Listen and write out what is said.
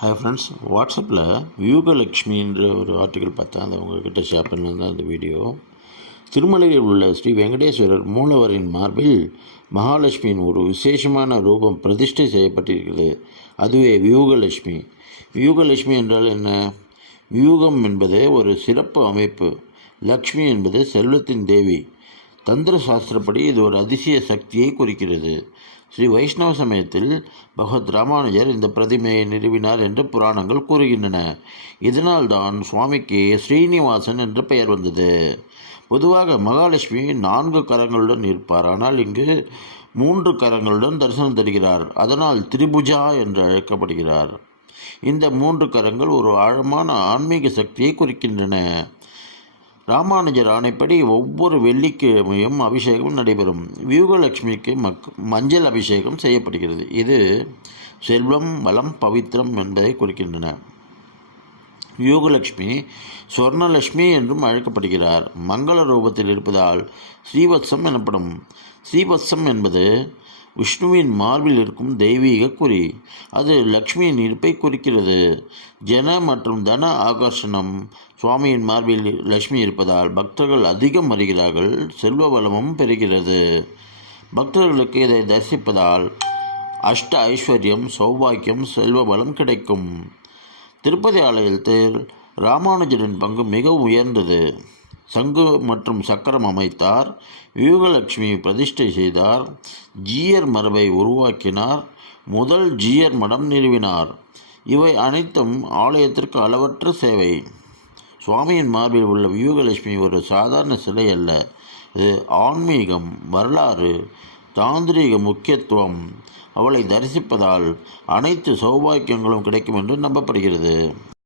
Hi friends, வாட்ஸ்அப்பில் வியூகலக்ஷ்மின்ற ஒரு article பார்த்தேன். அதை உங்கள்கிட்ட ஷேர் பண்ணது தான் இந்த வீடியோ. திருமலையில் உள்ள ஸ்ரீ வெங்கடேஸ்வரர் மூலவரின் மார்பில் மகாலட்சுமியின் ஒரு விசேஷமான ரூபம் பிரதிஷ்டை செய்யப்பட்டிருக்கிறது. அதுவே வியூகலட்சுமி. வியூகலட்சுமி என்றால் என்ன? வியூகம் என்பது ஒரு சிறப்பு அமைப்பு. லக்ஷ்மி என்பது செல்வத்தின் தேவி. தந்திர சாஸ்திரப்படி இது ஒரு அதிசய சக்தியை குறிக்கிறது. ஸ்ரீ வைஷ்ணவ சமயத்தில் பகவத் ராமானுஜர் இந்த பிரதிமையை நிறுவினார் என்று புராணங்கள் கூறுகின்றன. இதனால்தான் சுவாமிக்கு ஸ்ரீனிவாசன் என்ற பெயர் வந்தது. பொதுவாக மகாலட்சுமி 4 கரங்களுடன் இருப்பார். ஆனால் இங்கு 3 கரங்களுடன் தரிசனம் தருகிறார். அதனால் திரிபுஜா என்று அழைக்கப்படுகிறார். இந்த 3 கரங்கள் ஒரு ஆழமான ஆன்மீக சக்தியை குறிக்கின்றன. ராமானுஜர் ஆணைப்படி ஒவ்வொரு வெள்ளிக்கிழமையும் அபிஷேகம் நடைபெறும். வியூகலட்சுமிக்கு மஞ்சள் அபிஷேகம் செய்யப்படுகிறது. இது செல்வம், வளம், பவித்திரம் என்பதை குறிக்கின்றன. வியூகலட்சுமி சொர்ணலட்சுமி என்றும் அழைக்கப்படுகிறார். மங்கள ரூபத்தில் இருப்பதால் ஸ்ரீவத்சம் எனப்படும். ஸ்ரீவத்சம் என்பது விஷ்ணுவின் மார்பில் இருக்கும் தெய்வீக குறி. அது லக்ஷ்மியின் இருப்பை குறிக்கிறது. ஜன மற்றும் தன ஆகர்ஷணம். சுவாமியின் மார்பில் லக்ஷ்மி இருப்பதால் பக்தர்கள் அதிகம் வருகிறார்கள். செல்வ வளமும் பெறுகிறது. பக்தர்களுக்கு இதை தரிசிப்பதால் அஷ்ட ஐஸ்வர்யம், சௌபாக்கியம், செல்வ வளம் கிடைக்கும். திருப்பதி ஆலயத்தில் ராமானுஜரின் பங்கு மிகவும் உயர்ந்தது. சங்கு மற்றும் சக்கரம் அமைத்தார். வியூகலட்சுமி பிரதிஷ்டை செய்தார். ஜீயர் மரபை உருவாக்கினார். முதல் ஜீயர் மடம் நிறுவினார். இவை அனைத்தும் ஆலயத்திற்கு அளவற்ற சேவை. சுவாமியின் மார்பில் உள்ள வியூகலட்சுமி ஒரு சாதாரண சிலை அல்ல. இது ஆன்மீகம், வரலாறு, தாந்திரீக முக்கியத்துவம். அவளை தரிசிப்பதால் அனைத்து சௌபாக்கியங்களும் கிடைக்கும் என்று நம்பப்படுகிறது.